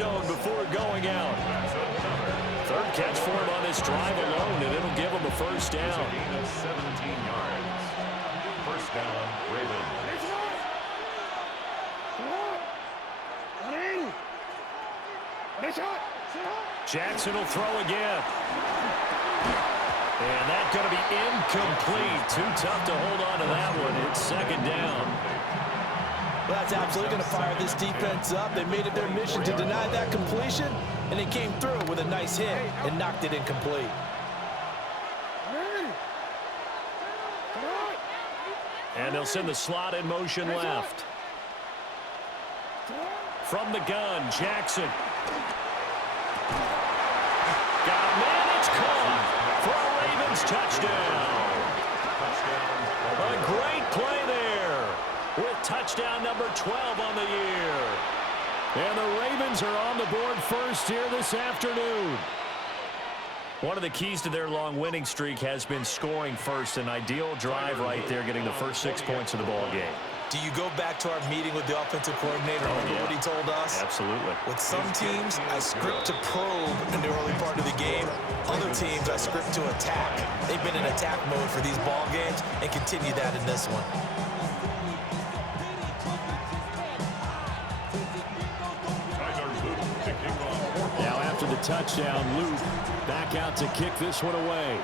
zone before going out. Third catch for him on this drive alone, and it'll give him a first down. 17 yards. First down, Ravens. Jackson will throw again. And that's going to be incomplete. Too tough to hold on to that one. It's second down. Well, that's absolutely going to fire this defense up. They made it their mission to deny that completion, and they came through with a nice hit and knocked it incomplete. And they'll send the slot in motion left. From the gun, Jackson. Got a man, it's caught for a Ravens touchdown. A great play there with touchdown number 12 on the year. And the Ravens are on the board first here this afternoon. One of the keys to their long winning streak has been scoring first. An ideal drive right there, getting the first 6 points of the ball game. Do you go back to our meeting with the offensive coordinator? Remember what he told us? Absolutely. With some teams, I script to probe in the early part of the game. Other teams, I script to attack. They've been in attack mode for these ball games and continue that in this one. Now after the touchdown, Luke back out to kick this one away.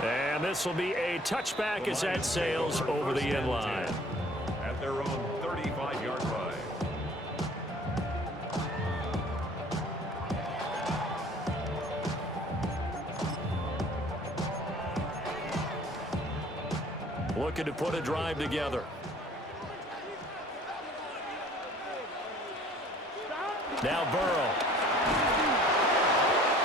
And this will be a touchback as that sails over the end line. At their own 35-yard line. Looking to put a drive together. Now Burrow.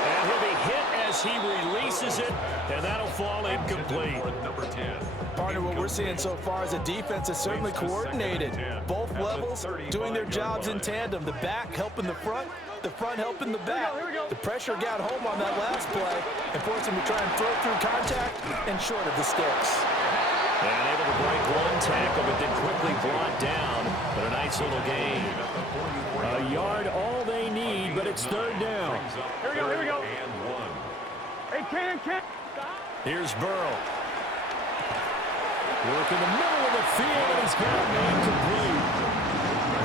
And he'll be hit as he releases it, and that'll fall incomplete. Number 10. Partner, what we're seeing so far is a defense that's certainly coordinated. Both levels doing their jobs in tandem. The back helping the front helping the back. The pressure got home on that last play and forced him to try and throw through contact and short of the sticks. And able to break one tackle, but then quickly brought down. But a nice little gain. A yard all they need, but it's third down. Here we go. And one. Hey, Ken. Here's Burrow. Work in the middle of the field, and he's got a man complete.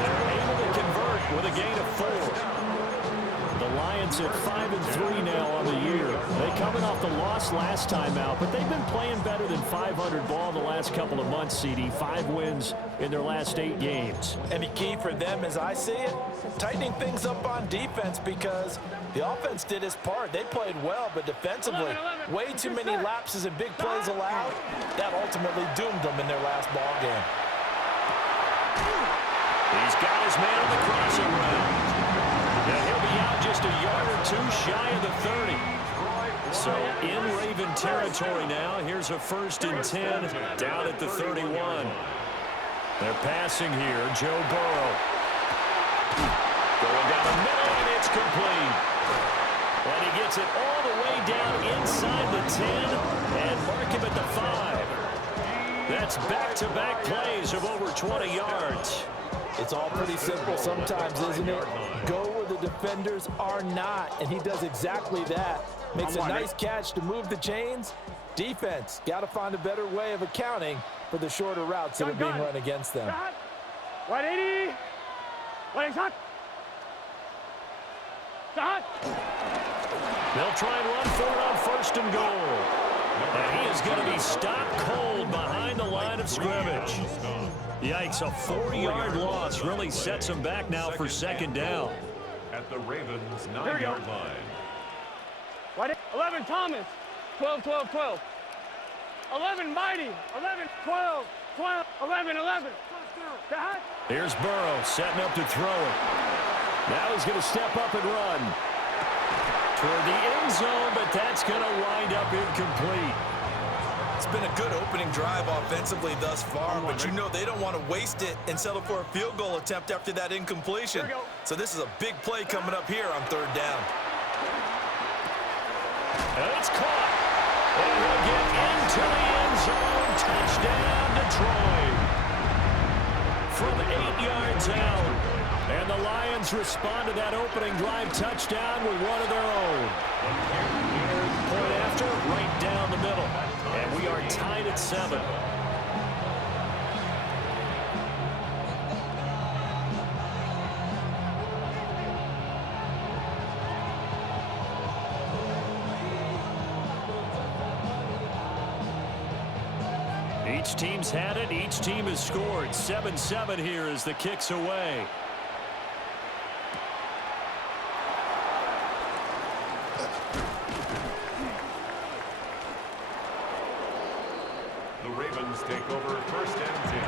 They're able to convert with a gain of 4. The Lions at 5-3 now on the year. They coming off the loss last time out, but they've been playing better than 500 ball the last couple of months, CD. 5 wins in their last 8 games. And the key for them, as I see it, tightening things up on defense, because the offense did its part. They played well, but defensively, way too many lapses and big plays allowed. That ultimately doomed them in their last ball game. He's got his man on the crossing route. And he'll be out just a yard or 2 shy of the 30. So in Raven territory now. Here's a 1st and 10 down at the 31. They're passing here. Joe Burrow. Going down the middle, and it's complete. And he gets it all the way down inside the 10 and mark him at the 5. That's back-to-back plays of over 20 yards. It's all pretty simple sometimes, isn't it? Go where the defenders are not, and he does exactly that. Makes a nice catch to move the chains. Defense got to find a better way of accounting for the shorter routes that are being run against them. 180. 180. Shot. They'll try and run for it on 1st and goal. And he is going to be stopped cold behind the line of scrimmage. Yikes, a 4-yard loss really sets him back now for 2nd down. At the Ravens' 9-yard line. 11, Thomas. 12, 12, 12. 11, Mighty. 11, 12, 12, 11, 11. Here's Burrow setting up to throw it. Now he's going to step up and run toward the end zone, but that's going to wind up incomplete. It's been a good opening drive offensively thus far, but you know they don't want to waste it and settle for a field goal attempt after that incompletion. So this is a big play coming up here on 3rd down. And it's caught. And he'll get into the end zone. Touchdown, Detroit. From 8 yards out. Lions respond to that opening drive touchdown with one of their own. Point after, right down the middle. And we are tied at 7. Each team's had it. Each team has scored. 7-7 here as the kick's away. The Ravens take over 1st and 10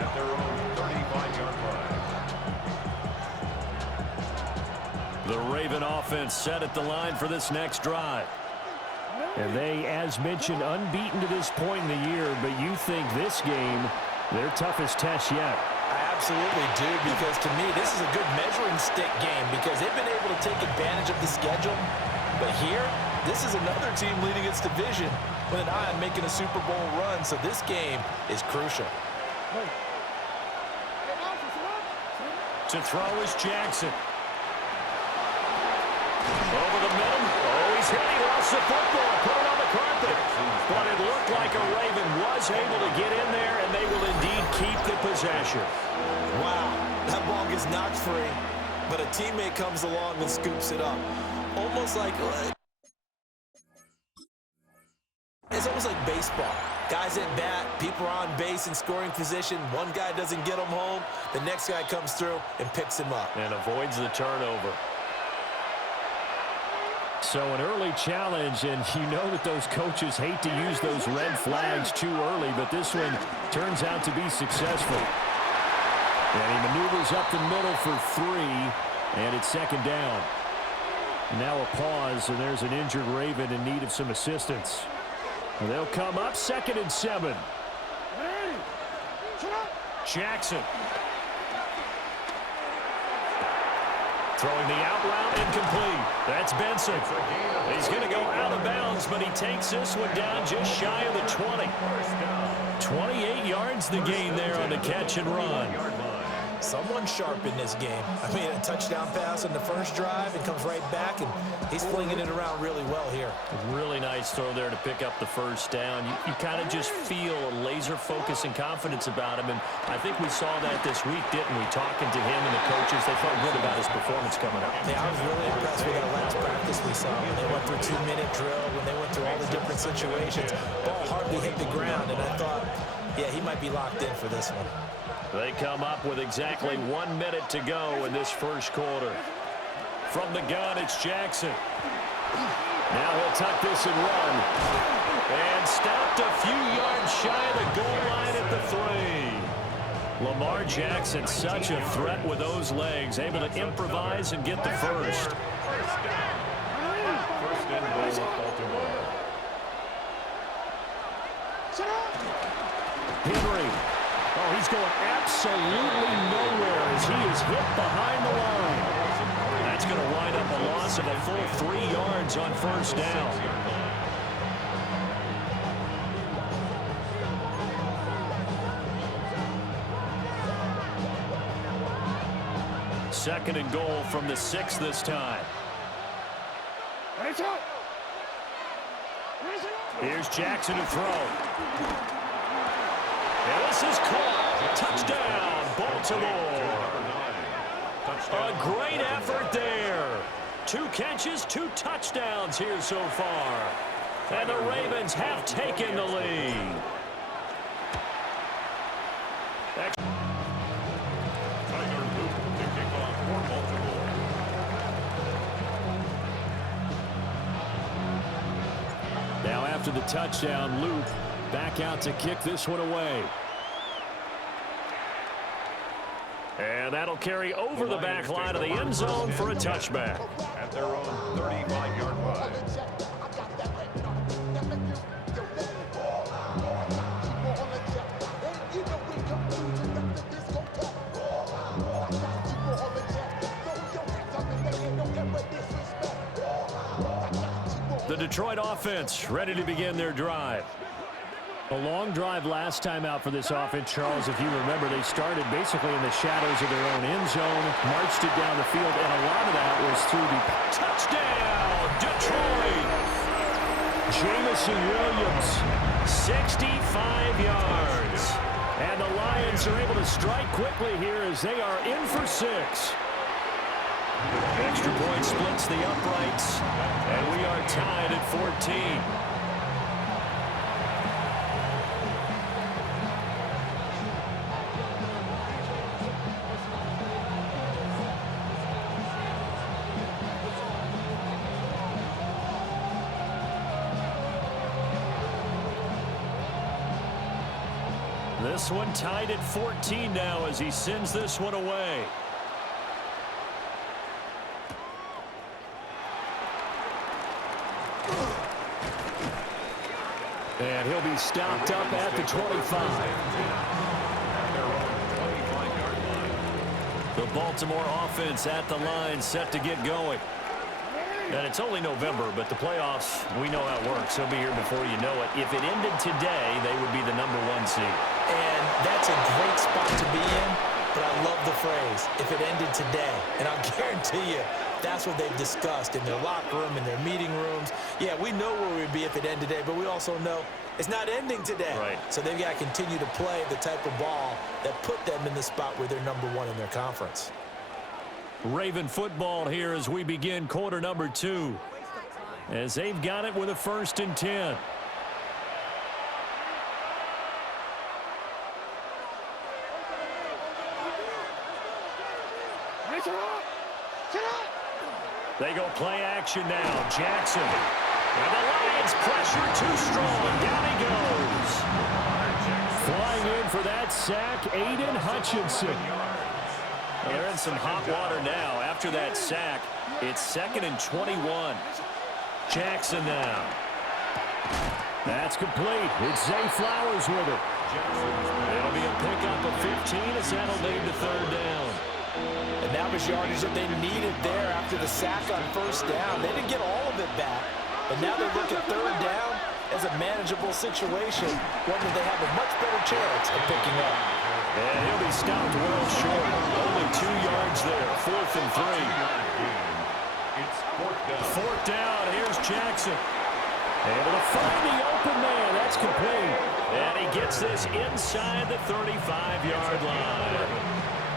at their own 35-yard line. The Raven offense set at the line for this next drive. And they, as mentioned, unbeaten to this point in the year, but you think this game, their toughest test yet. I absolutely do, because to me, this is a good measuring stick game because they've been able to take advantage of the schedule. But here, this is another team leading its division with an eye on making a Super Bowl run, so this game is crucial. To throw is Jackson. Over the middle. Oh, he's hit. He lost the football. Put it on the carpet. But it looked like a Raven was able to get in there, and they will indeed keep the possession. Wow, that ball gets knocked free, but a teammate comes along and scoops it up. Almost like... It's almost like baseball. Guys at bat, people are on base in scoring position. One guy doesn't get him home. The next guy comes through and picks him up. And avoids the turnover. So an early challenge, and you know that those coaches hate to use those red flags too early, but this one turns out to be successful. And he maneuvers up the middle for 3, and it's 2nd down. Now a pause, and there's an injured Raven in need of some assistance. And they'll come up 2nd and 7. Jackson. Throwing the out route, incomplete. That's Benson. He's going to go out of bounds, but he takes this one down just shy of the 20. 28 yards the gain there on the catch and run. Someone sharp in this game. I mean, a touchdown pass on the first drive and comes right back, and he's flinging it around really well here. Really nice throw there to pick up the first down. You kind of just feel a laser focus and confidence about him, and I think we saw that this week, didn't we? Talking to him and the coaches, they felt good about his performance coming up. Yeah, I was really impressed with that last practice we saw when they went through 2-minute drill, when they went through all the different situations. Ball hardly hit the ground, and I thought, yeah, he might be locked in for this one. They come up with exactly 1 minute to go in this first quarter. From the gun, it's Jackson. Now he'll tuck this and run. And stopped a few yards shy of the goal line at the 3. Lamar Jackson, such a threat with those legs, able to improvise and get the first. First and goal, Baltimore. Henry. Oh, he's going absolutely nowhere as he is hit behind the line. That's going to wind up a loss of a full 3 yards on first down. Second and goal from the 6 this time. Here's Jackson to throw. And this is caught. Touchdown, Baltimore. A great effort there. 2 catches, 2 touchdowns here so far. And the Ravens have taken the lead. Tiger Luke to kick off for Baltimore. Now after the touchdown, Loop back out to kick this one away. And that'll carry over the back line of the end zone for a touchback. At their own 35-yard line. The Detroit offense ready to begin their drive. A long drive last time out for this offense, Charles. If you remember, they started basically in the shadows of their own end zone, marched it down the field, and a lot of that was through the touchdown, Detroit. Jamison Williams, 65 yards. And the Lions are able to strike quickly here as they are in for 6. Extra point splits the uprights, and we are tied at 14. This one tied at 14 now as he sends this one away. And he'll be stopped up at the 25. The Baltimore offense at the line, set to get going. And it's only November, but the playoffs, we know how it works. They'll be here before you know it. If it ended today, they would be the #1 seed. And that's a great spot to be in, but I love the phrase, if it ended today. And I'll guarantee you, that's what they've discussed in their locker room, in their meeting rooms. Yeah, we know where we'd be if it ended today, but we also know it's not ending today. Right. So they've got to continue to play the type of ball that put them in the spot where they're #1 in their conference. Raven football here as we begin quarter number 2. As they've got it with a 1st and 10. They go play action now. Jackson. And the Lions pressure too strong. Down he goes. Flying in for that sack, Aiden Hutchinson. Well, they're in some hot water now. After that sack, it's 2nd and 21. Jackson now. That's complete. It's Zay Flowers with it. It'll be a pickup of 15 as that'll lead to 3rd down. And that was yardage that they needed there after the sack on 1st down. They didn't get all of it back, but now they look at 3rd down as a manageable situation, one that they have a much better chance of picking up. And he'll be stopped well short. Only 2 yards there. 4th and 3. It's 4th down. 4th down. Here's Jackson. Able to find the open man. That's complete. And he gets this inside the 35-yard line.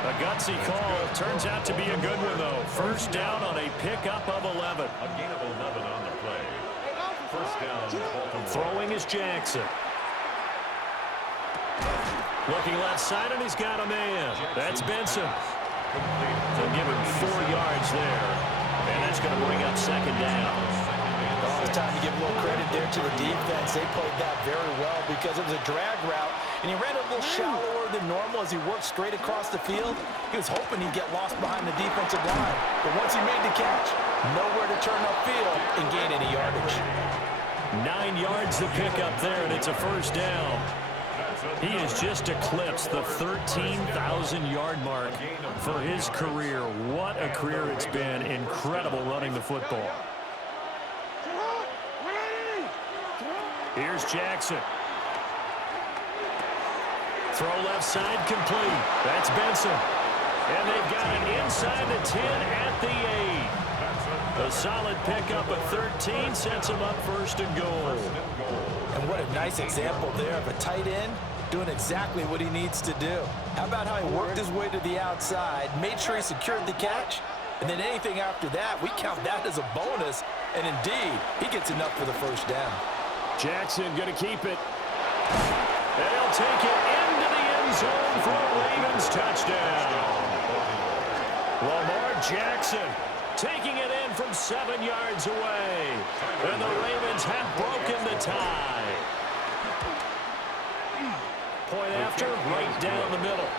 A gutsy call. Turns out to be a good one, though. 1st down on a pickup of 11. A gain of 11 on the play. 1st down, Baltimore. Throwing is Jackson. Looking left side, and he's got a man. That's Benson. They'll give him 4 yards there. And that's going to bring up 2nd down. Oh, it's time to give a little credit there to the defense. They played that very well because it was a drag route, and he ran a little shallower than normal as he worked straight across the field. He was hoping he'd get lost behind the defensive line. But once he made the catch, nowhere to turn upfield and gain any yardage. 9 yards to pick up there, and it's a 1st down. He has just eclipsed the 13,000-yard mark for his career. What a career it's been. Incredible running the football. Here's Jackson. Throw left side complete. That's Benson. And they've got it inside the 10 at the 8. A solid pickup of 13 sets him up 1st and goal. And what a nice example there of a tight end doing exactly what he needs to do. How about how he worked his way to the outside, made sure he secured the catch, and then anything after that, we count that as a bonus. And indeed, he gets enough for the 1st down. Jackson going to keep it. And he'll take it into the end zone for a Ravens touchdown. Lamar Jackson taking it in from 7 yards away. And the Ravens have broken the tie. Point after, right down the middle.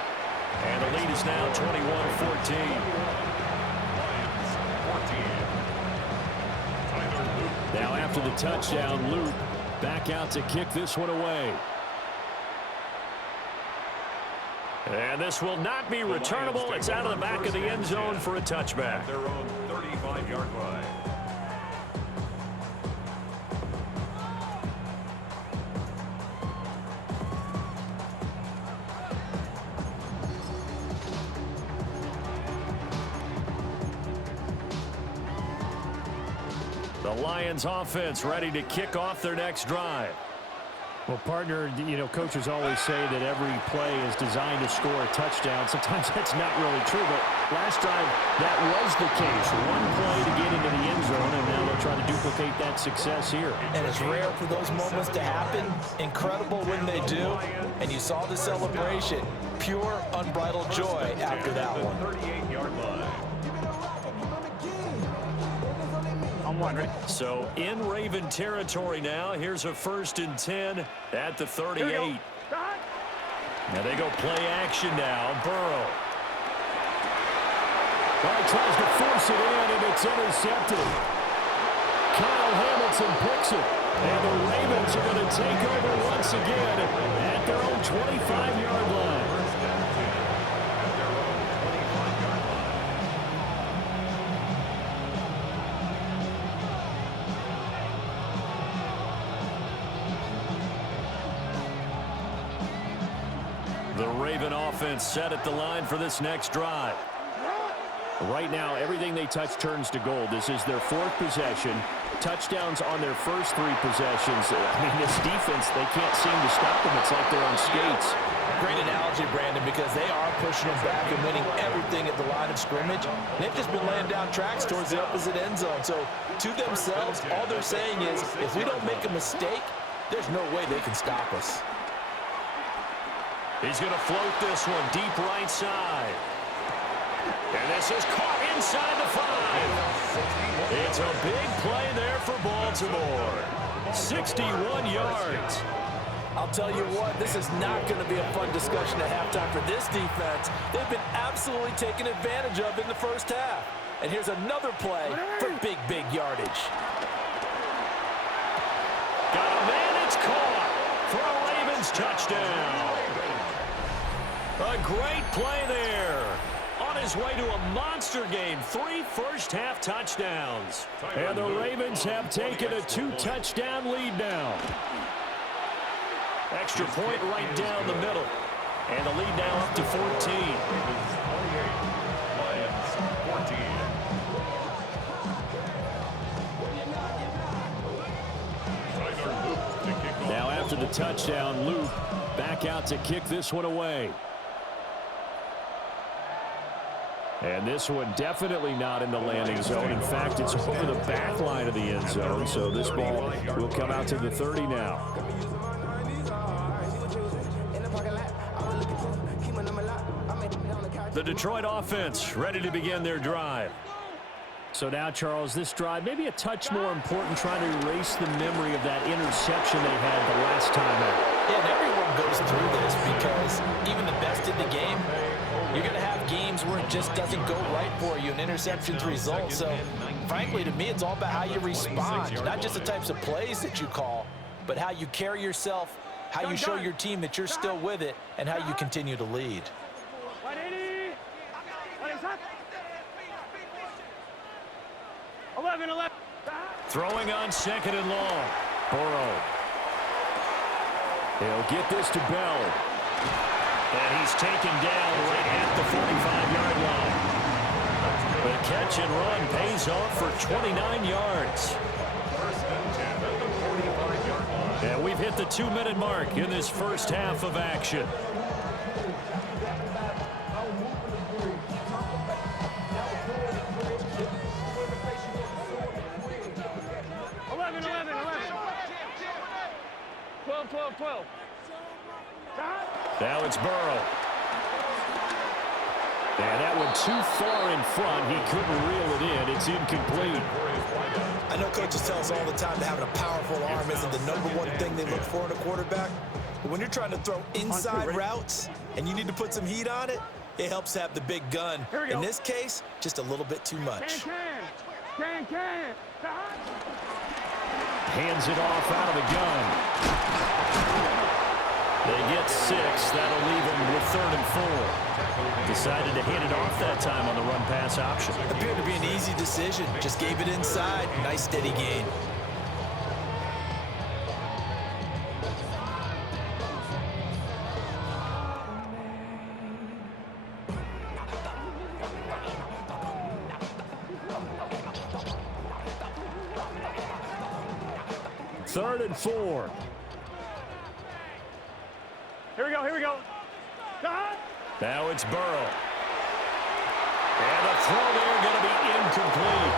And the lead is now 21-14. Now after the touchdown, Luke back out to kick this one away. And this will not be returnable. It's out of the back of the end zone for a touchback. Their own 35-yard line. The Lions offense ready to kick off their next drive. Well, partner, you know, coaches always say that every play is designed to score a touchdown. Sometimes that's not really true, but last drive, that was the case. One play to get into the end zone, and now they'll try to duplicate that success here. And it's rare for those moments to happen. Incredible when they do. And you saw the celebration. Pure, unbridled joy after that one. 38-yard line. So in Raven territory now. Here's a 1st and 10 at the 38. Now they go play action now. Burrow. Tries to force it in, and it's intercepted. Kyle Hamilton picks it. And the Ravens are going to take over once again at their own 25-yard line. The Raven offense set at the line for this next drive. Right now, everything they touch turns to gold. This is their 4th possession. Touchdowns on their first 3 possessions. I mean, this defense, they can't seem to stop them. It's like they're on skates. Great analogy, Brandon, because they are pushing them back and winning everything at the line of scrimmage. They've just been laying down tracks towards the opposite end zone. So to themselves, all they're saying is, if we don't make a mistake, there's no way they can stop us. He's going to float this one deep right side. And this is caught inside the 5. It's a big play there for Baltimore. 61 yards. I'll tell you what, this is not going to be a fun discussion at halftime for this defense. They've been absolutely taken advantage of in the first half. And here's another play for big, big yardage. Got a man, it's caught for a Ravens touchdown. A great play there. On his way to a monster game, 3 first-half touchdowns. And the Ravens have taken a 2-touchdown lead now. Extra point right down the middle. And the lead now up to 14. Ravens 28, Lions 14. Tyler Luke to kick off. Now after the touchdown, Luke back out to kick this one away. And this one definitely not in the landing zone. In fact, it's over the back line of the end zone. So this ball will come out to the 30 now. The Detroit offense ready to begin their drive. So now, Charles, this drive maybe a touch more important, trying to erase the memory of that interception they had the last time out. Yeah, and everyone goes through this because even the best in the game, you're going to have games where it just doesn't go right for you, and interceptions result. So, frankly, to me, it's all about how you respond, not just the types of plays that you call, but how you carry yourself, how you show your team that you're still with it, and how you continue to lead. 11. Throwing on 2nd and long. Burrow. He'll get this to Bell. And he's taken down right at the 45-yard line. The catch and run pays off for 29 yards. And we've hit the 2-minute mark in this first half of action. Now it's Burrow. And that one too far in front. He couldn't reel it in. It's incomplete. I know coaches tell us all the time that having a powerful arm isn't the #1 thing they look for in a quarterback. But when you're trying to throw inside routes and you need to put some heat on it, it helps to have the big gun. In this case, just a little bit too much. Hands it off out of the gun. They get 6. That'll leave them with 3rd and 4. Decided to hand it off that time on the run-pass option. Appeared to be an easy decision. Just gave it inside. Nice steady gain. 3rd and 4. Here we go, here we go. Now it's Burrow. And the throw there going to be incomplete.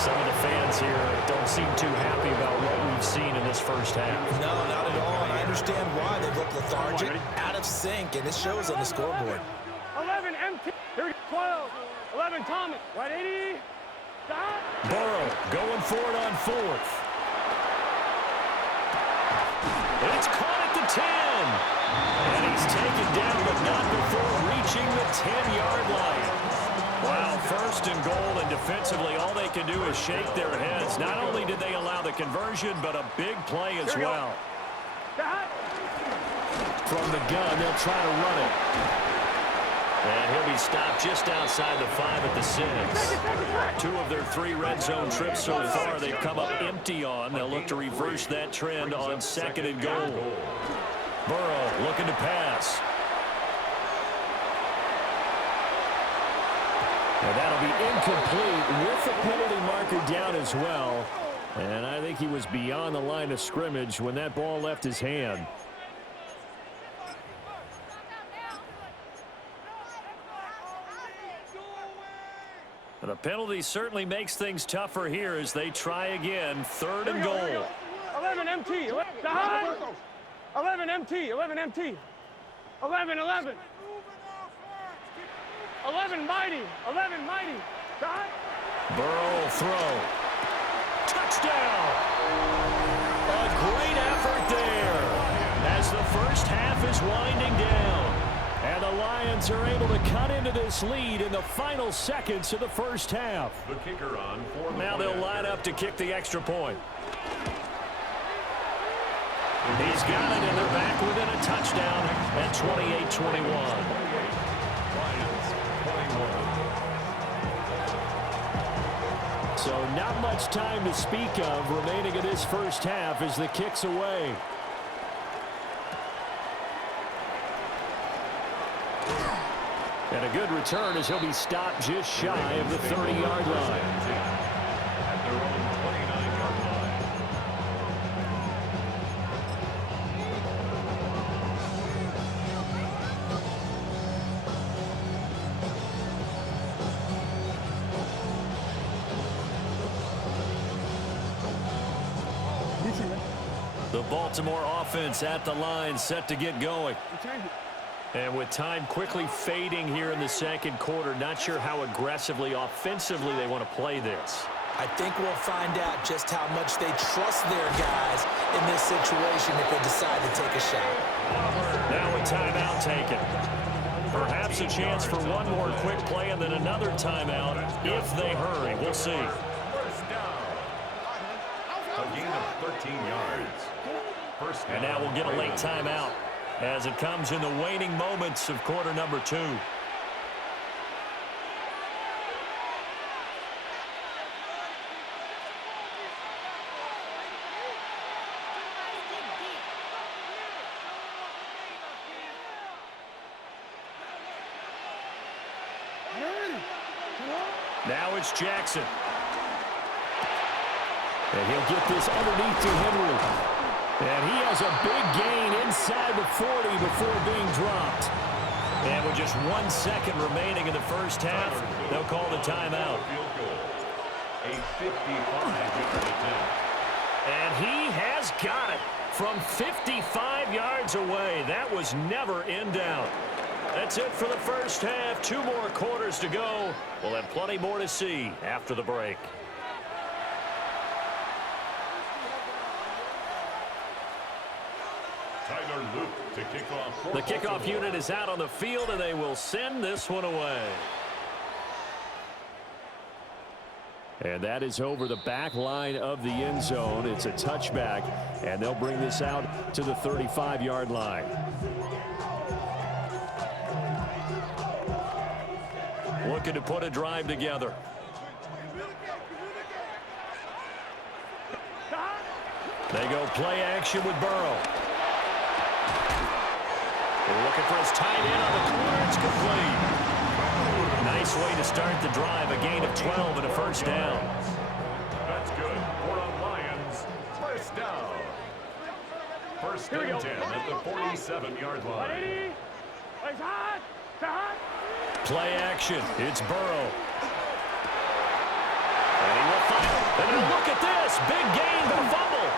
Some of the fans here don't seem too happy about what we've seen in this first half. No, not at all, and I understand why. They look lethargic, out of sync, and it shows on the scoreboard. 11 empty. Here we go. 12. 11 Thomas. Right 80. Burrow going for it on 4th. It's caught at the 10. And he's taken down, but not before reaching the 10-yard line. Wow, 1st and goal, and defensively, all they can do is shake their heads. Not only did they allow the conversion, but a big play as well. From the gun, they'll try to run it. And he'll be stopped just outside the 5 at the 6. 2 of their 3 red zone trips so far they've come up empty on. They'll look to reverse that trend on 2nd and goal. Burrow looking to pass. And that'll be incomplete with the penalty marker down as well. And I think he was beyond the line of scrimmage when that ball left his hand. And a penalty certainly makes things tougher here as they try again. 3rd and goal. 11 MT. 11 MT. 11 MT. 11, 11. 11 mighty. 11 mighty. Burrow throw. Touchdown. A great effort there as the first half is winding down. And the Lions are able to cut into this lead in the final seconds of the first half. The kicker on for the Now they'll line up to kick the extra point. He's got it, and they're back within a touchdown at 28-21. Lions 21. So not much time to speak of remaining in this first half as the kick's away. And a good return as he'll be stopped just shy of the 30-yard line. At their own 29-yard line. The Baltimore offense at the line, set to get going. And with time quickly fading here in the second quarter, not sure how aggressively, offensively they want to play this. I think we'll find out just how much they trust their guys in this situation if they decide to take a shot. Now a timeout taken. Perhaps a chance for one more quick play and then another timeout if they hurry. We'll see. First down. A gain of 13 yards. First down. And now we'll get a late timeout as it comes in the waning moments of quarter number 2. Now it's Jackson. And he'll get this underneath to Henry. And he has a big gain inside the 40 before being dropped. And with just 1 second remaining in the first half, they'll call the timeout. A 55-yard attempt. And he has got it from 55 yards away. That was never in doubt. That's it for the first half. 2 more quarters to go. We'll have plenty more to see after the break. Tyler Luke to kick off. The kickoff unit is out on the field, and they will send this one away. And that is over the back line of the end zone. It's a touchback, and they'll bring this out to the 35-yard line. Looking to put a drive together. They go play action with Burrow. They're looking for his tight end on the corner. It's complete. Nice way to start the drive. A gain of 12 and a first down. That's good. For the Lions, first down. First and 10 at the 47-yard line. Play action. It's Burrow. And he will find it. And then look at this. Big gain, but a fumble.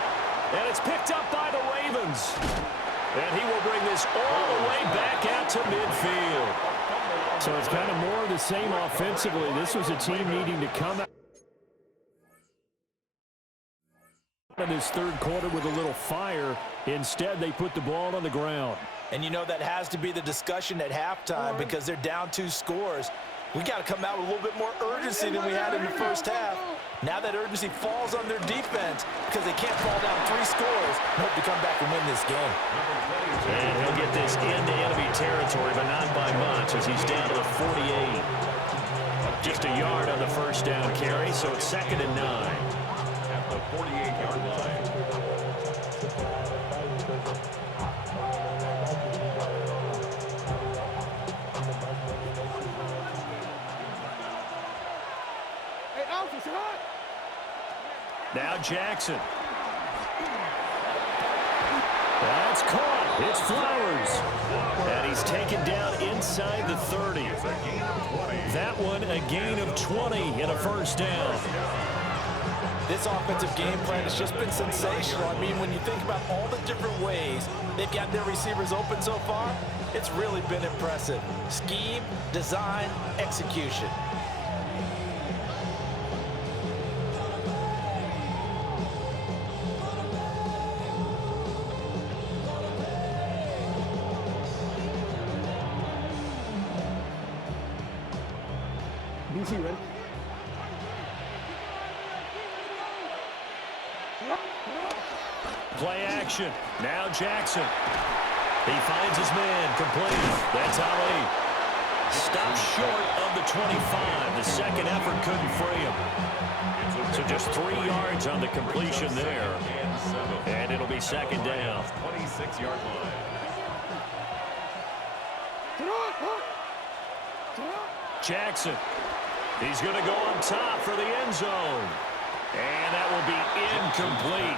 And it's picked up by the Ravens. And he will bring this all the way back out to midfield. So it's kind of more of the same offensively. This was a team needing to come out in this third quarter with a little fire. Instead, they put the ball on the ground. And you know that has to be the discussion at halftime because they're down 2 scores. We got to come out with a little bit more urgency than we had in the first half. Now that urgency falls on their defense because they can't fall down 3 scores and hope to come back and win this game. And he'll get this into enemy territory, but not by much as he's down to the 48. Just a yard on the first down carry, so it's 2nd and 9. At the 48-yard line. Now Jackson. That's caught. It's Flowers. And he's taken down inside the 30. That one a gain of 20 in a first down. This offensive game plan has just been sensational. I mean, when you think about all the different ways they've got their receivers open so far, it's really been impressive. Scheme, design, execution. DC ready? Play action. Now Jackson. He finds his man. Complete. That's Ali. Stopped short of the 25. The second effort couldn't free him. So just 3 yards on the completion there. And it'll be 2nd down. 26-yard line. Jackson. He's going to go on top for the end zone. And that will be incomplete.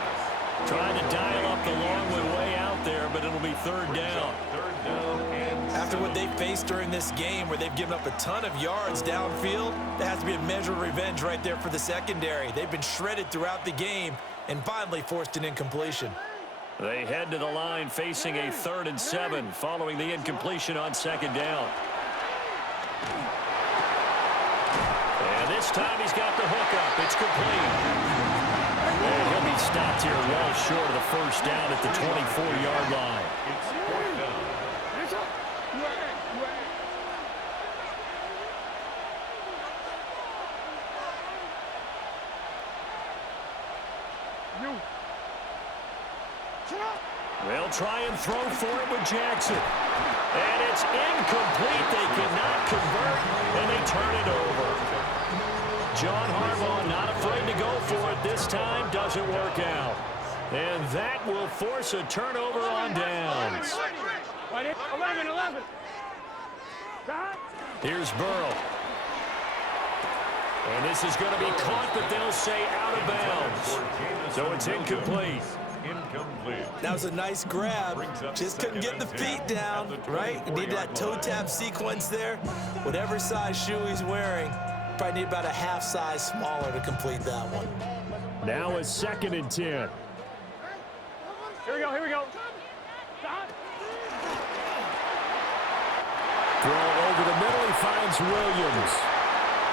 Trying to dial up the long way out there, but it'll be 3rd down. After what they faced during this game where they've given up a ton of yards downfield, there has to be a measure of revenge right there for the secondary. They've been shredded throughout the game and finally forced an incompletion. They head to the line facing a 3rd and 7 following the incompletion on 2nd down. And this time he's got the hookup. It's complete. And he'll be stopped here well short of the first down at the 24-yard line. It's 4th down. They'll try and throw for it with Jackson. And it's incomplete. They cannot convert, and they turn it over. John Harbaugh not afraid to go for it this time. Doesn't work out. And that will force a turnover on downs. 11. Here's Burrow. And this is going to be caught, but they'll say out of bounds. So it's incomplete. That was a nice grab. Just couldn't get the feet down, right? Need that toe tap sequence there. Whatever size shoe he's wearing, probably need about a half size smaller to complete that one. Now a 2nd and 10. Here we go. Throw over the middle, he finds Williams.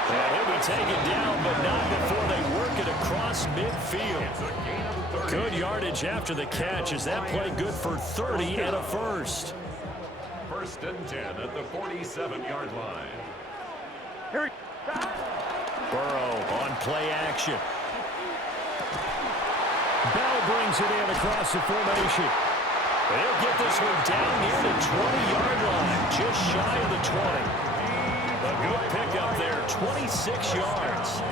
And he'll be taken down, but not before they work it across midfield. Good yardage after the catch. Is that play good for 30 and a first? 1st and 10 at the 47-yard line. Burrow on play action. Bell brings it in across the formation. They'll get this one down near the 20-yard line, just shy of the 20. A good pickup there, 26 yards.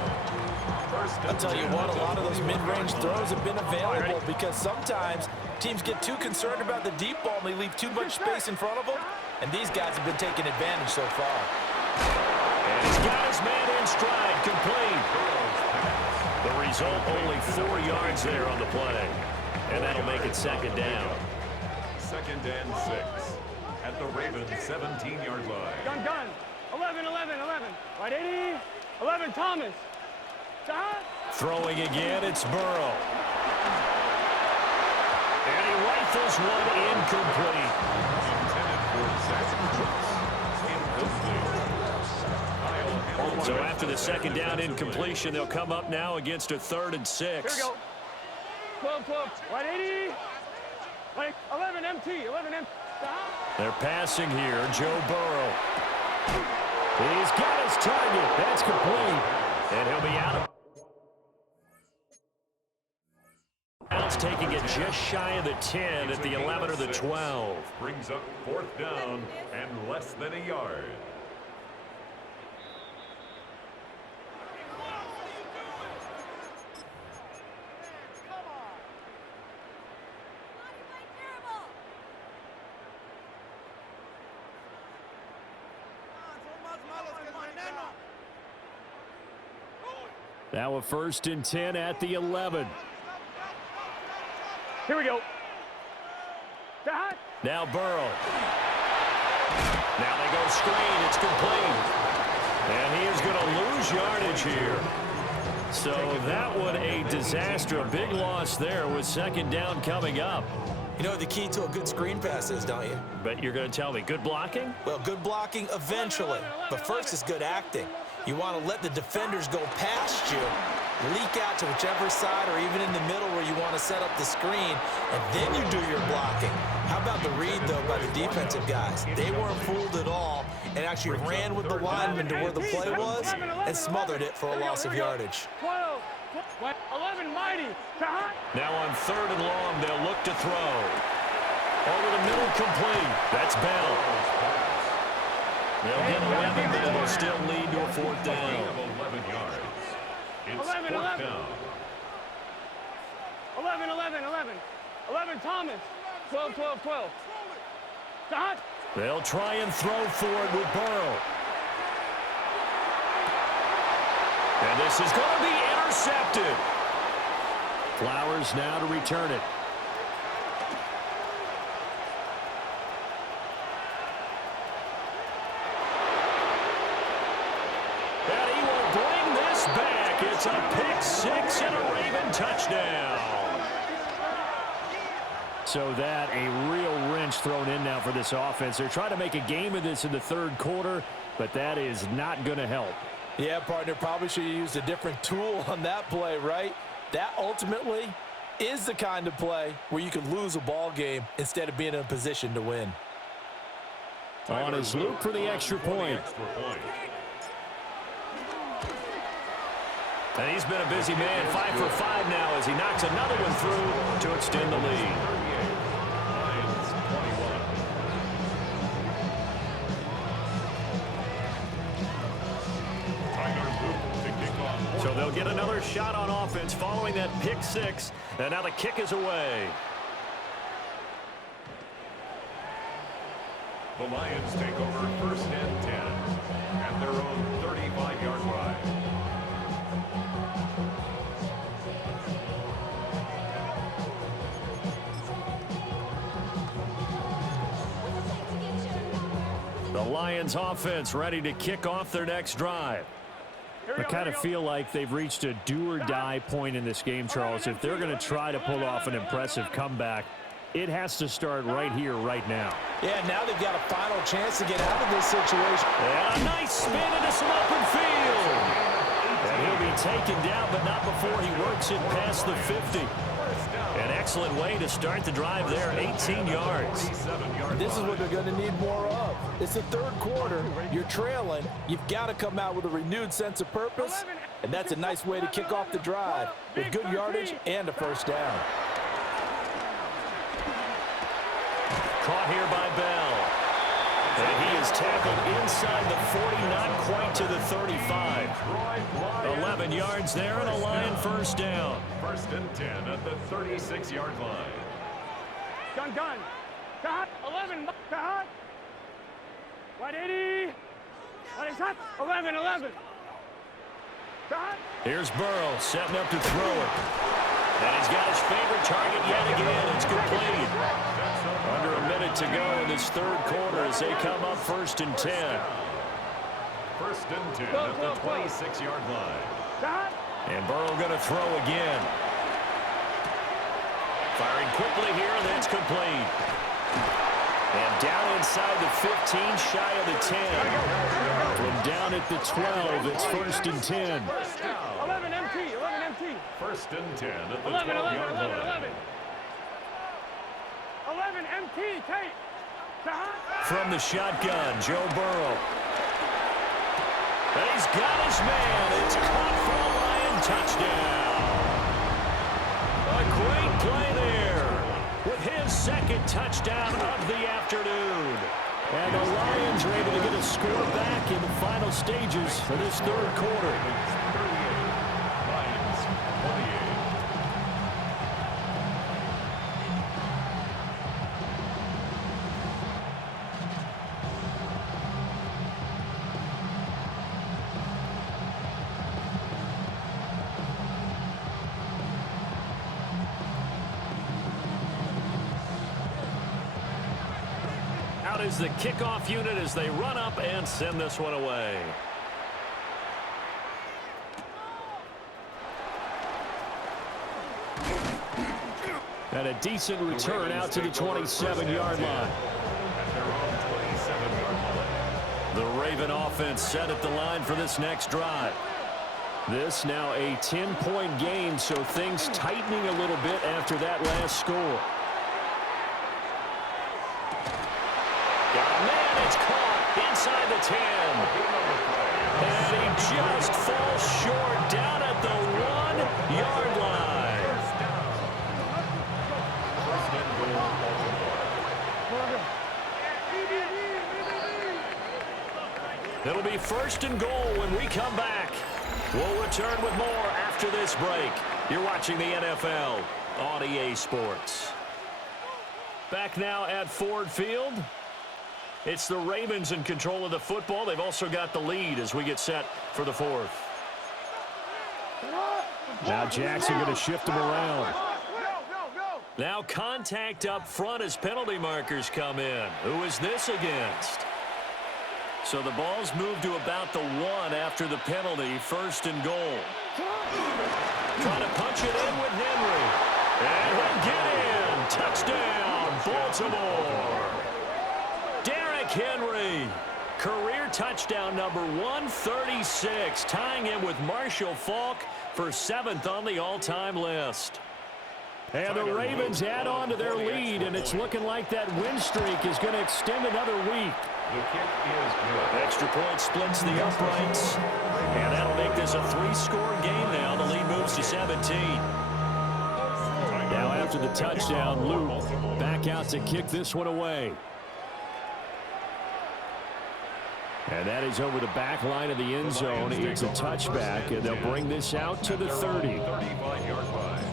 I'll tell you what, a lot of those mid-range throws have been available because sometimes teams get too concerned about the deep ball and they leave too much space in front of them, and these guys have been taking advantage so far. And he's got his man in stride, complete. The result, only 4 yards there on the play. And that'll make it 2nd down. 2nd and 6 at the Ravens 17-yard line. Gun. 11. Right 80. 11, Thomas. Throwing again, it's Burrow. And he rifles one incomplete. Intended for Zach. Incomplete. So after the 2nd down incompletion, they'll come up now against a 3rd and 6. Here we go. 12. Right 80. Right 11, MT. 11, MT. They're passing here, Joe Burrow. He's got his target. That's complete. And he'll be out of bounds, taking it just shy of the 10 at the 11 or the 12. Brings up 4th down and less than a yard. Now a 1st and 10 at the 11. Here we go. Now Burrow. Now they go screen. It's complete. And he is going to lose yardage here. So that one a disaster. A big loss there with 2nd down coming up. You know what the key to a good screen pass is, don't you? But you're going to tell me, good blocking? Well, good blocking eventually. But first is good acting. You want to let the defenders go past you, leak out to whichever side or even in the middle where you want to set up the screen, and then you do your blocking. How about the read, though, by the defensive guys? They weren't fooled at all and actually ran with the lineman to where the play was and smothered it for a loss of yardage. 12. 11, Mighty. Now on 3rd and long, they'll look to throw. Over the middle, complete. That's Bell. They'll get 11, but it'll still lead to a 4th down. 11 yards. It's 11. 4th down. 11, Thomas. 12. They'll try and throw for it with Burrow. And this is going to be intercepted. Flowers now to return it. And he will bring this back. It's a pick 6 and a Raven touchdown. So that a real wrench thrown in now for this offense. They're trying to make a game of this in the 3rd quarter, but that is not going to help. Yeah, partner, probably should have used a different tool on that play, right? That ultimately is the kind of play where you can lose a ball game instead of being in a position to win. On his loop for the extra point. And he's been a busy man, 5 for 5 now as he knocks another one through to extend the lead. So they'll get another shot on offense following that pick 6, and now the kick is away. The Lions take over 1st and 10 at their own 35-yard line. The Lions offense ready to kick off their next drive. I kind of feel like they've reached a do-or-die point in this game, Charles. If they're going to try to pull off an impressive comeback, it has to start right here, right now. Yeah, now they've got a final chance to get out of this situation. And a nice spin into some open field. And he'll be taken down, but not before he works it past the 50. An excellent way to start the drive there, 18 yards. This is what they're going to need more of. It's the 3rd quarter. You're trailing. You've got to come out with a renewed sense of purpose, and that's a nice way to kick off the drive with good yardage and a 1st down. Caught here by Bell. And he is tackled inside the 40, not quite to the 35. 11 yards there and a Lion 1st down. 1st and 10 at the 36-yard line. Gun. 11. Right 80. What is that? 11. Here's Burrow setting up to throw it. And he's got his favorite target yet again. It's complete. Under a minute to go in this third quarter as they come up 1st and 10. 1st and 10 at the 26-yard line. And Burrow going to throw again. Firing quickly here, and that's complete. And down inside the 15, shy of the 10. From down at the 12, it's 1st and 10. 11 MT, 11 MT. 1st and 10 at the 11, 11, 12-yard 11, line. 11. 11 MT, Tate. From the shotgun, Joe Burrow. And he's got his man. It's caught for a Lion touchdown. A great play there with his 2nd touchdown of the afternoon. And the Lions are able to get a score back in the final stages of this third quarter. 38, Lions 28. Out is the kickoff unit as they run up and send this one away. And a decent return out to the 27-yard line. At their own 27-yard line. The Raven offense set at the line for this next drive. This now a 10-point game, so things tightening a little bit after that last score. Got a man, it's caught inside the 10. And he just falls short down at the 1-yard line. It'll be 1st and goal when we come back. We'll return with more after this break. You're watching the NFL on EA Sports. Back now at Ford Field. It's the Ravens in control of the football. They've also got the lead as we get set for the 4th. Now Jackson going to shift him around. Now contact up front as penalty markers come in. Who is this against? So the ball's moved to about the 1 after the penalty. 1st and goal. Trying to punch it in with Henry. And he'll get in. Touchdown, Baltimore. Derrick Henry. Career touchdown number 136. Tying him with Marshall Faulk for 7th on the all-time list. And the Ravens add on to their lead, and it's looking like that win streak is going to extend another week. The kick is good. Extra point splits the uprights, and that'll make this a 3-score game now. The lead moves to 17. Now after the touchdown, Luke back out to kick this one away. And that is over the back line of the end zone. It's a touchback, and they'll bring this out to the 30. 35-yard line.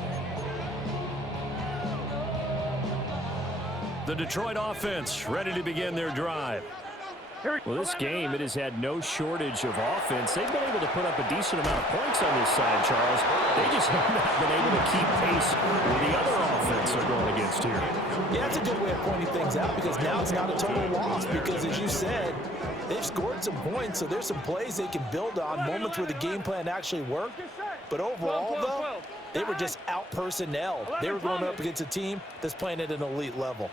The Detroit offense ready to begin their drive. Well, this game, it has had no shortage of offense. They've been able to put up a decent amount of points on this side, Charles. They just have not been able to keep pace with the other offense they're going against here. Yeah, that's a good way of pointing things out because now it's not a total loss because, as you said, they've scored some points, so there's some plays they can build on, moments where the game plan actually worked. But overall, though, they were just out-personnel. They were going up against a team that's playing at an elite level.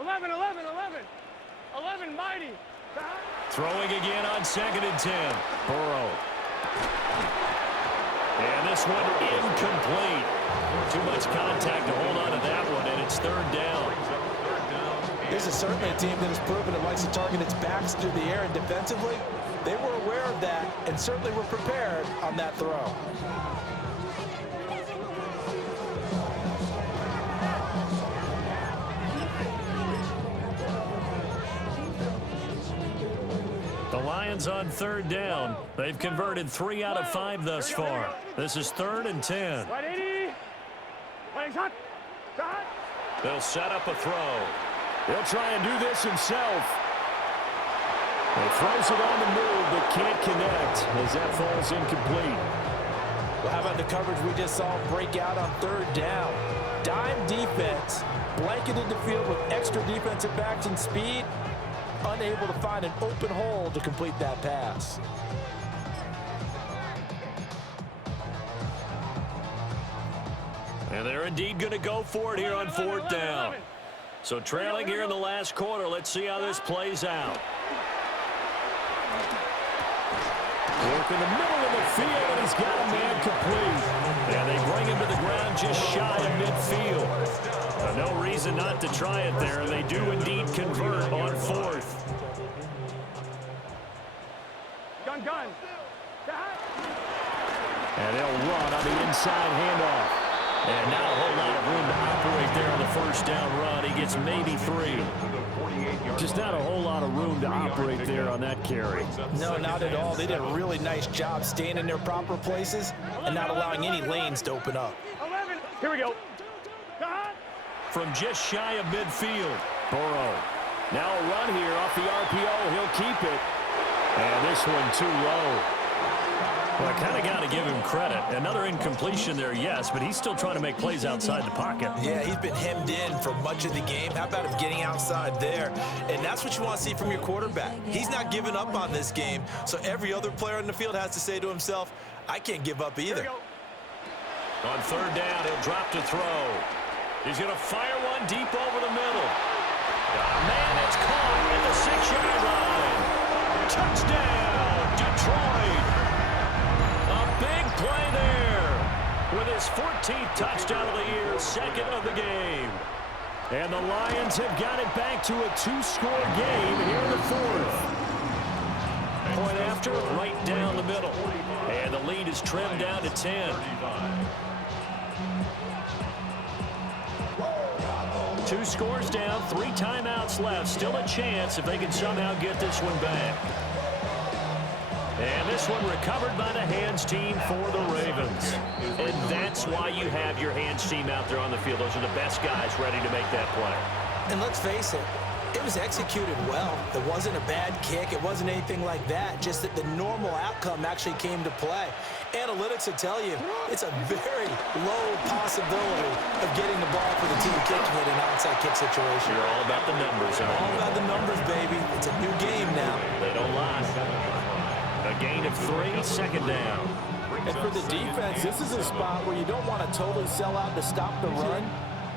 11, 11, 11. 11 mighty. Throwing again on 2nd and 10. Burrow. And this one incomplete. Too much contact to hold on to that one, and it's 3rd down. This is certainly a team that has proven it likes to target its backs through the air, and defensively, they were aware of that and certainly were prepared on that throw. The Lions on 3rd down. They've converted 3 out of 5 thus far. This is 3rd and 10. Right 80. Right shot. Shot. They'll set up a throw. He'll try and do this himself. He throws it on the move, but can't connect as that falls incomplete. Well, how about the coverage we just saw break out on 3rd down? Dime defense, blanketed the field with extra defensive backs and speed, unable to find an open hole to complete that pass. And they're indeed going to go for it here on 4th down. So trailing here in the last quarter, let's see how this plays out. Work in the middle of the field, and he's got a man complete. And they bring him to the ground just shy of midfield. No reason not to try it there, and they do indeed convert on 4th. Gun. And they'll run on the inside handoff. And not a whole lot of room to operate there on the first down run. He gets maybe 3. Just not a whole lot of room to operate there on that carry. No, not at all. They did a really nice job staying in their proper places and not allowing any lanes to open up. 11. Here we go. From just shy of midfield. Burrow. Now a run here off the RPO. He'll keep it. And this one too low. Well, I kind of got to give him credit. Another incompletion there, yes, but he's still trying to make plays outside the pocket. Yeah, he's been hemmed in for much of the game. How about him getting outside there? And that's what you want to see from your quarterback. He's not giving up on this game, so every other player in the field has to say to himself, I can't give up either. On 3rd down, he'll drop to throw. He's going to fire one deep over the middle. Man, it's caught at the 6-yard line. Touchdown, Detroit. Big play there with his 14th touchdown of the year, 2nd of the game. And the Lions have got it back to a 2-score game here in the 4th. Point after, right down the middle. And the lead is trimmed down to 10. 2 scores down, 3 timeouts left. Still a chance if they can somehow get this one back. And this one recovered by the hands team for the Ravens. And that's why you have your hands team out there on the field. Those are the best guys ready to make that play. And let's face it, it was executed well. It wasn't a bad kick. It wasn't anything like that. Just that the normal outcome actually came to play. Analytics will tell you it's a very low possibility of getting the ball for the team kicking it in an onside kick situation. You're all about the numbers, aren't you? All about the numbers, baby. It's a new game now. They don't lie. A gain of 3, 2nd down. And for the defense, this is a spot where you don't want to totally sell out to stop the run,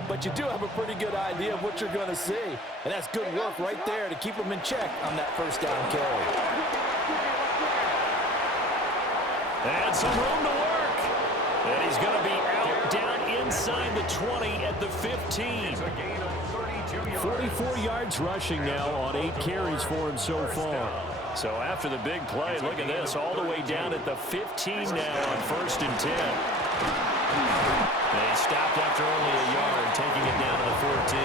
but you do have a pretty good idea of what you're going to see. And that's good work right there to keep them in check on that first down carry. And some room to work. And he's going to be out down inside the 20 at the 15. 44 yards rushing now on 8 carries for him so far. So after the big play, look at this, all the way down at the 15 now on 1st and 10. They stopped after only a yard, taking it down to the 14.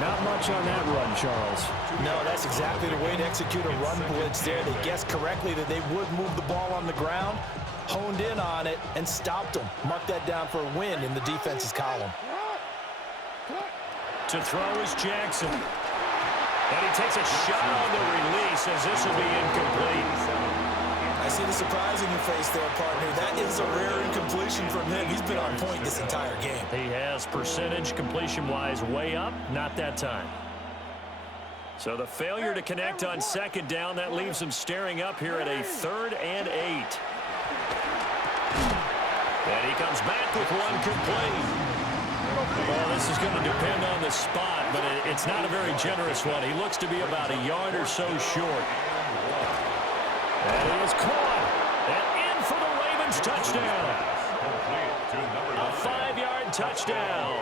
Not much on that run, Charles. No, that's exactly the way to execute a run blitz there. They guessed correctly that they would move the ball on the ground, honed in on it, and stopped them. Mark that down for a win in the defense's column. To throw is Jackson. And he takes a shot on the release as this will be incomplete. I see the surprise in your face there, partner. That is a rare incompletion from him. He's been on point this entire game. He has percentage completion-wise way up, not that time. So the failure to connect on 2nd down, that leaves him staring up here at a 3rd and 8. And he comes back with one complete. Well, this is going to depend on the spot, but it's not a very generous one. He looks to be about a yard or so short. And he is caught. And in for the Ravens touchdown. A 5-yard touchdown.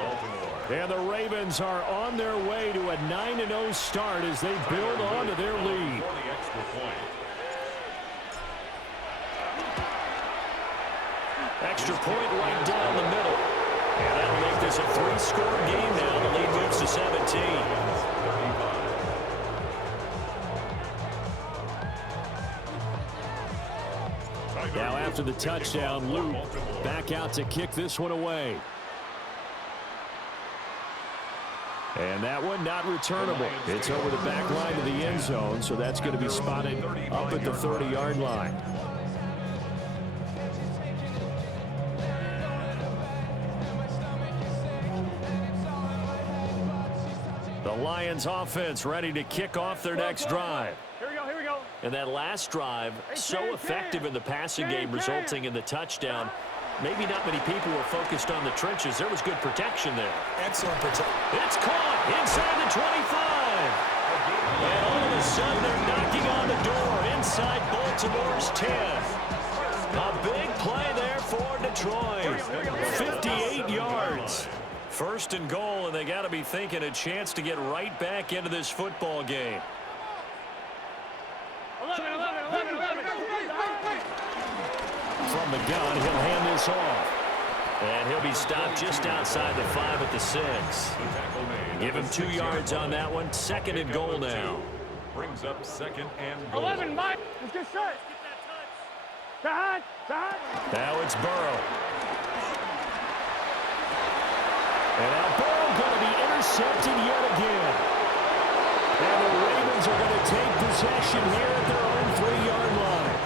And the Ravens are on their way to a 9-0 start as they build on to their lead. Extra point right down the middle. And that'll make this a 3-score game now. The lead moves to 17. Now after the touchdown, Luke back out to kick this one away. And that one not returnable. It's over the back line of the end zone, so that's going to be spotted up at the 30-yard line. Lions offense ready to kick off their next drive. Here we go. And that last drive, so effective in the passing game, resulting in the touchdown. Maybe not many people were focused on the trenches. There was good protection there. Excellent protection. It's caught inside the 25. And all of a sudden, they're knocking on the door inside Baltimore's 10. A big play there for Detroit. 58 yards. First and goal, and they got to be thinking a chance to get right back into this football game. 11. From the gun, he'll hand this off. And he'll be stopped just outside the 5 at the 6. Give him 2 yards on that one. Second and goal now. Brings up second and goal. 11, Mike. Let's get set. Side. Now it's Burrow. And now Burrow going to be intercepted yet again. And the Ravens are going to take possession here at their own 3-yard line.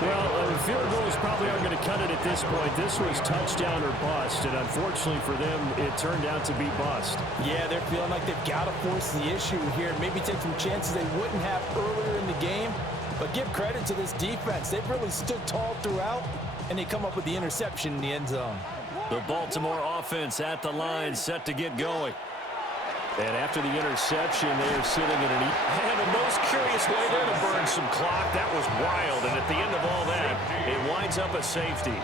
Well, the field goals probably aren't going to cut it at this point. This was touchdown or bust, and unfortunately for them, it turned out to be bust. Yeah, they're feeling like they've got to force the issue here. Maybe take some chances they wouldn't have earlier in the game. But give credit to this defense. They've really stood tall throughout, and they come up with the interception in the end zone. The Baltimore offense at the line, set to get going. And after the interception, they are sitting in an... And the most curious way there to burn some clock. That was wild. And at the end of all that, it winds up a safety.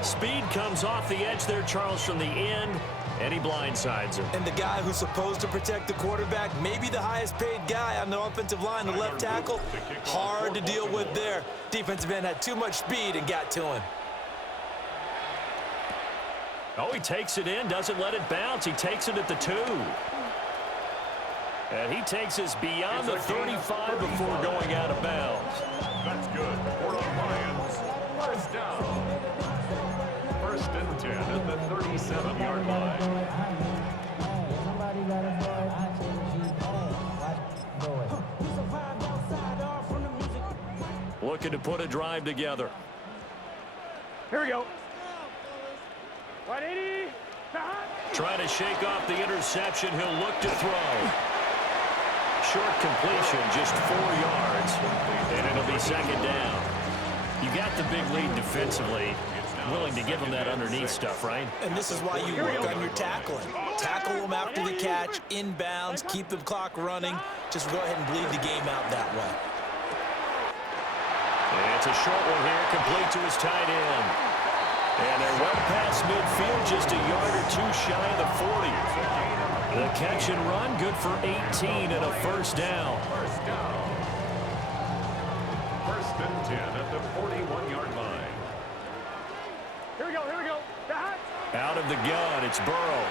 Speed comes off the edge there, Charles, from the end, and he blindsides him. And the guy who's supposed to protect the quarterback, maybe the highest paid guy on the offensive line, the left tackle, hard to deal with there. Defensive end had too much speed and got to him. Oh, he takes it in, doesn't let it bounce. He takes it at the 2. And he takes us beyond the 35 before going out of bounds. That's good. For the Lions, first down. First and 10 at the 37-yard line. Looking to put a drive together. Here we go. 180. Trying to shake off the interception. He'll look to throw. Short completion, just 4 yards, and it'll be second down. You got the big lead defensively, willing to give them that underneath stuff, right? And this is why you work on your tackling. Tackle them after the catch, inbounds, keep the clock running. Just go ahead and bleed the game out that way. And it's a short one here, complete to his tight end. And they're well past midfield, just a yard or 2 shy of the 40. The catch and run, good for 18 and a first down. First down. First and 10 at the 41-yard line. Here we go. Out of the gun, it's Burrow.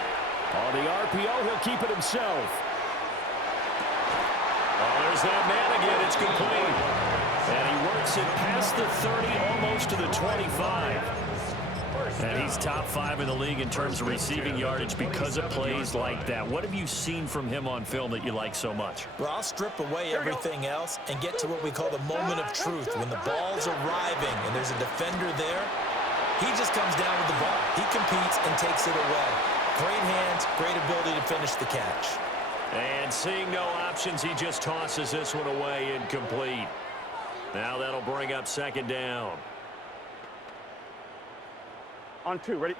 On the RPO, he'll keep it himself. Oh, there's that man again. It's complete. And he works it past the 30, almost to the 25. And he's top 5 in the league in terms of receiving yardage because of plays like that. What have you seen from him on film that you like so much? Well, I'll strip away everything else and get to what we call the moment of truth. When the ball's arriving and there's a defender there, he just comes down with the ball. He competes and takes it away. Great hands, great ability to finish the catch. And seeing no options, he just tosses this one away incomplete. Now that'll bring up second down. On 2, ready?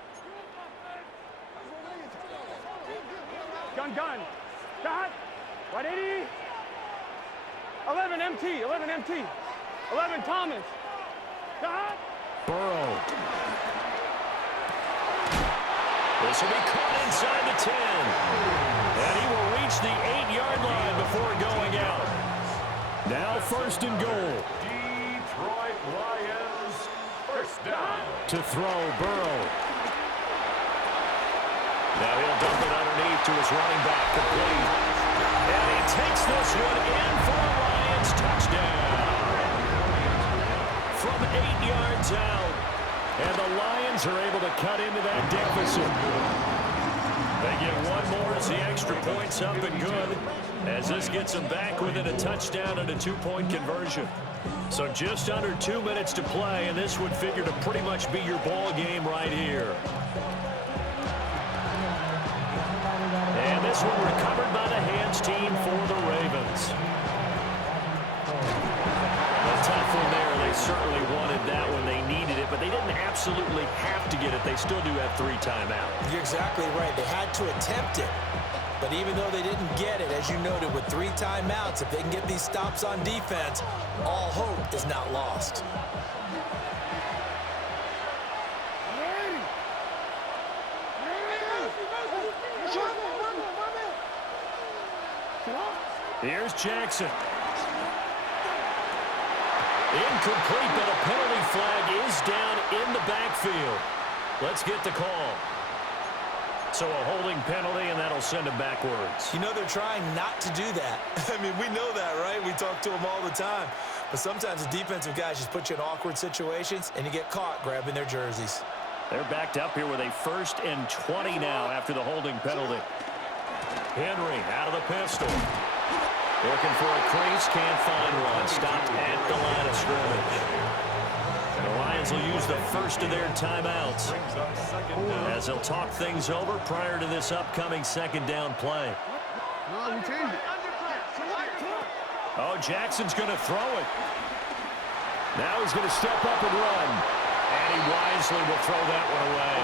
Gun. Shot. 180. 11 MT. 11 Thomas. Shot. Burrow. This will be caught inside the 10. And he will reach the 8-yard line before going out. Now first and goal. Detroit Lions, first down. To throw, Burrow. Now he'll dump it underneath to his running back, complete. And he takes this one in for a Lions touchdown. From 8 yards out. And the Lions are able to cut into that deficit. They get one more as the extra point's up and good, as this gets them back within a touchdown and a 2-point conversion. So just under 2 minutes to play, and this would figure to pretty much be your ball game right here. And this one recovered by the hands 16 for the Ravens. A tough one there. They certainly wanted that one. They needed it, but they didn't absolutely have to get it. They still do have 3 timeouts. You're exactly right. They had to attempt it. But even though they didn't get it, as you noted, with 3 timeouts, if they can get these stops on defense, all hope is not lost. Here's Jackson. Incomplete, but a penalty flag is down in the backfield. Let's get the call. So a holding penalty, and that'll send him backwards. You know they're trying not to do that. I mean, we know that, right? We talk to them all the time. But sometimes the defensive guys just put you in awkward situations, and you get caught grabbing their jerseys. They're backed up here with a 1st and 20 now after the holding penalty. Henry out of the pistol. Looking for a crease, can't find one. Stopped at the line of scrimmage. The Lions will use the first of their timeouts as they'll talk things over prior to this upcoming 2nd down play. Oh, Jackson's going to throw it. Now he's going to step up and run. And he wisely will throw that one away.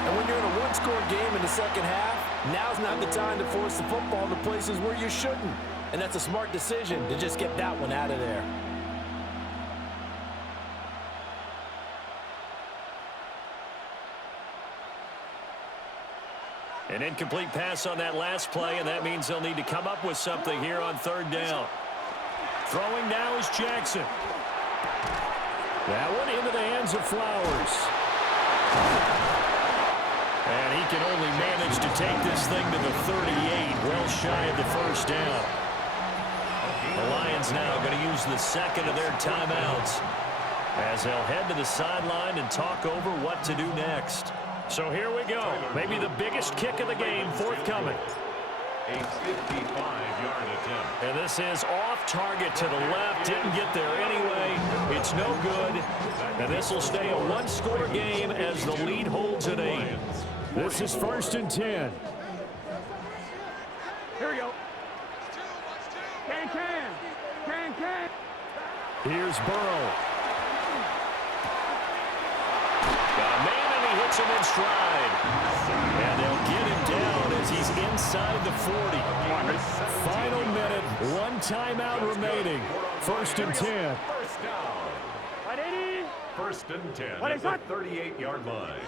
And when you're in a 1-score game in the 2nd half, now's not the time to force the football to places where you shouldn't. And that's a smart decision to just get that one out of there. An incomplete pass on that last play, and that means they'll need to come up with something here on 3rd down. Throwing now is Jackson. That one into the hands of Flowers. And he can only manage to take this thing to the 38, well shy of the 1st down. The Lions now going to use the 2nd of their timeouts as they'll head to the sideline and talk over what to do next. So here we go. Maybe the biggest kick of the game forthcoming. A 55-yard attempt. And this is off target to the left. Didn't get there anyway. It's no good. And this will stay a 1-score game as the lead holds at 8. This is 1st and 10. Here we go. Can. Here's Burrow. Got a man, and he hits him in stride. And they'll get him down as he's inside the 40. Final minute, 1 timeout remaining. 1st and 10. First down. 1st and 10 at the 38-yard line.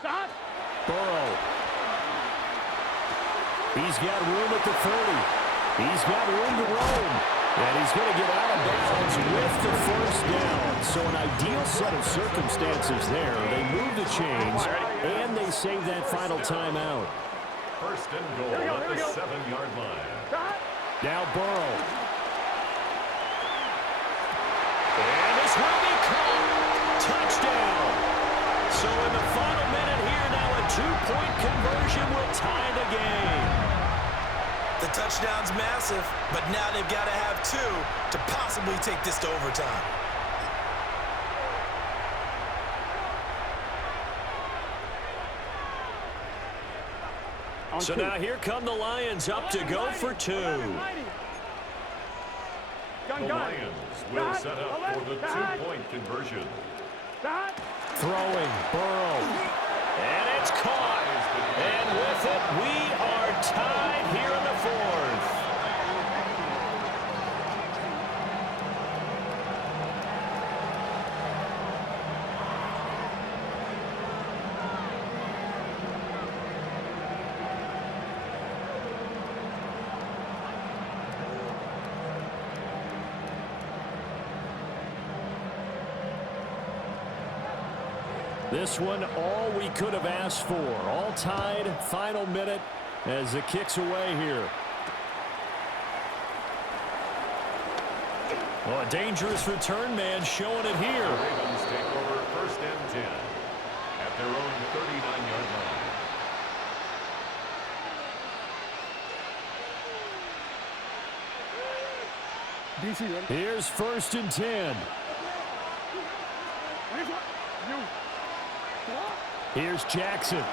Stop. Burrow. He's got room at the 30. He's got room to roam. And he's going to get out of bounds with the 1st down. So an ideal set of circumstances there. They move the chains, and they save that final timeout. 1st and goal at the 7-yard line. Now Burrow. And this will be caught. Touchdown. So in the final minute here now, a 2-point conversion will tie the game. The touchdown's massive, but now they've got to have 2 to possibly take this to overtime. So now here come the Lions up to go for 2. The Lions will set up for the 2-point conversion. Throwing, Burrow. And it's caught. And with it, we are tied here in the 4th. This one, all we could have asked for. All tied, final minute as the kick's away here. Well, a dangerous return man showing it here. The Ravens take over 1st and 10 at their own 39-yard line. Here's 1st and 10. Here's Jackson.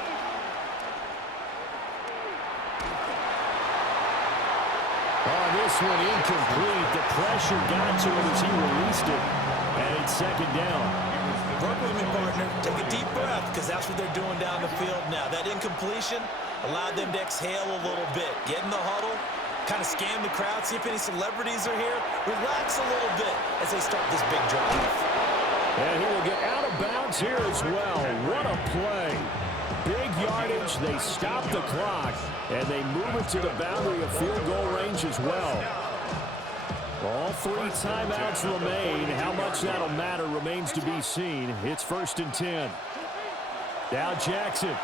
this one incomplete. The pressure got to him as he released it. And it's second down. Work with me, partner. Take a deep breath, because that's what they're doing down the field now. That incompletion allowed them to exhale a little bit. Get in the huddle, kind of scan the crowd, see if any celebrities are here. Relax a little bit as they start this big drive. And he will get out of bounds here as well. What a play. Big yardage. They stop the clock, and they move it to the boundary of field goal range as well. All 3 timeouts remain. How much that'll matter remains to be seen. It's 1st and 10. Now Jackson.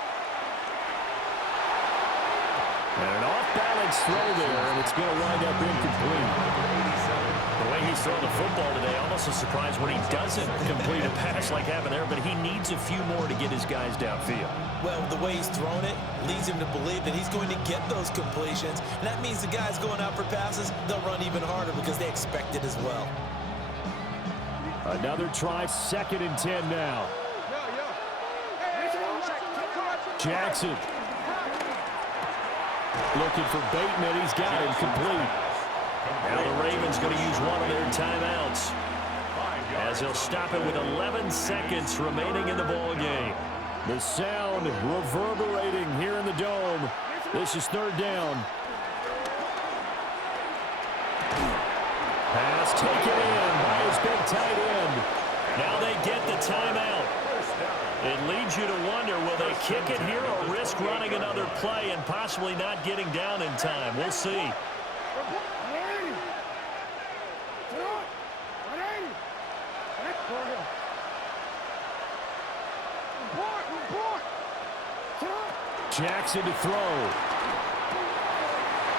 And an off-balance throw there, and it's going to wind up incomplete. The way he's throwing the football today, almost a surprise when he doesn't complete a pass like happened there, but he needs a few more to get his guys downfield. Well, the way he's thrown it leads him to believe that he's going to get those completions. And that means the guys going out for passes, they'll run even harder because they expect it as well. Another try, 2nd and 10 now. Jackson. Looking for Bateman. He's got him complete. Now the Ravens going to use one of their timeouts as he'll stop it with 11 seconds remaining in the ball game. The sound reverberating here in the dome. This is 3rd down. Pass taken in by his big tight end. Now they get the timeout. It leads you to wonder, will they kick it here or risk running another play and possibly not getting down in time? We'll see. Jackson to throw.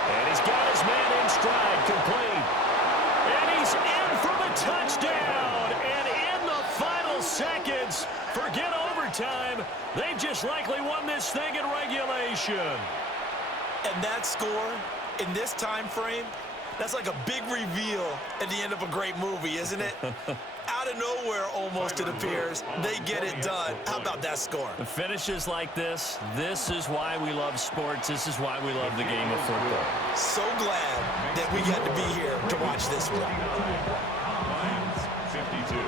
And he's got his man in stride, complete. And he's in for the touchdown. And in the final seconds, forget overtime, they've just likely won this thing in regulation. And that score, in this time frame, that's like a big reveal at the end of a great movie, isn't it? Out of nowhere, almost, it appears. They get it done. How about that score? The finishes like this is why we love sports. This is why we love the game of football. So glad that we got to be here to watch this one. Lions, 52.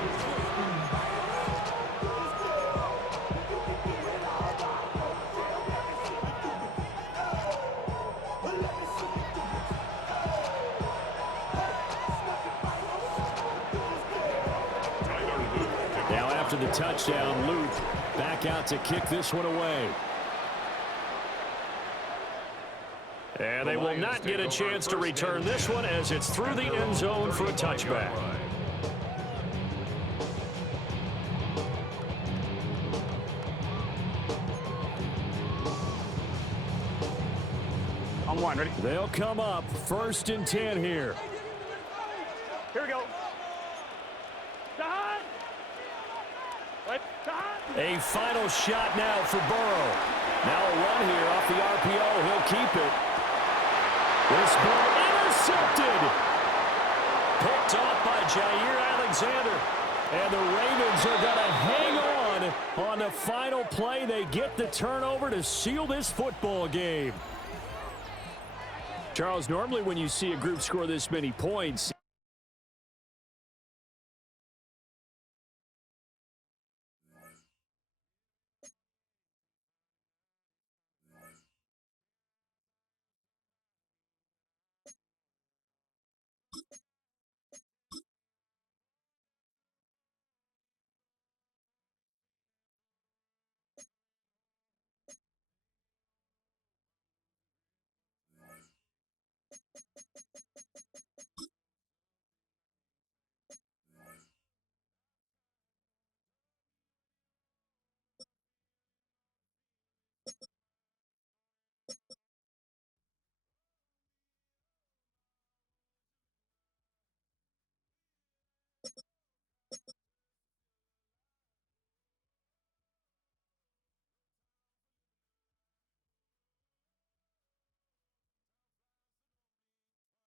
After the touchdown, Luke back out to kick this one away. And they will not get a chance to return this one as it's through the end zone for a touchback. On 1, ready? They'll come up 1st and 10 here. Here we go. A final shot now for Burrow. Now a run here off the RPO. He'll keep it. This ball intercepted. Picked off by Jair Alexander. And the Ravens are going to hang on the final play. They get the turnover to seal this football game. Charles, normally when you see a group score this many points,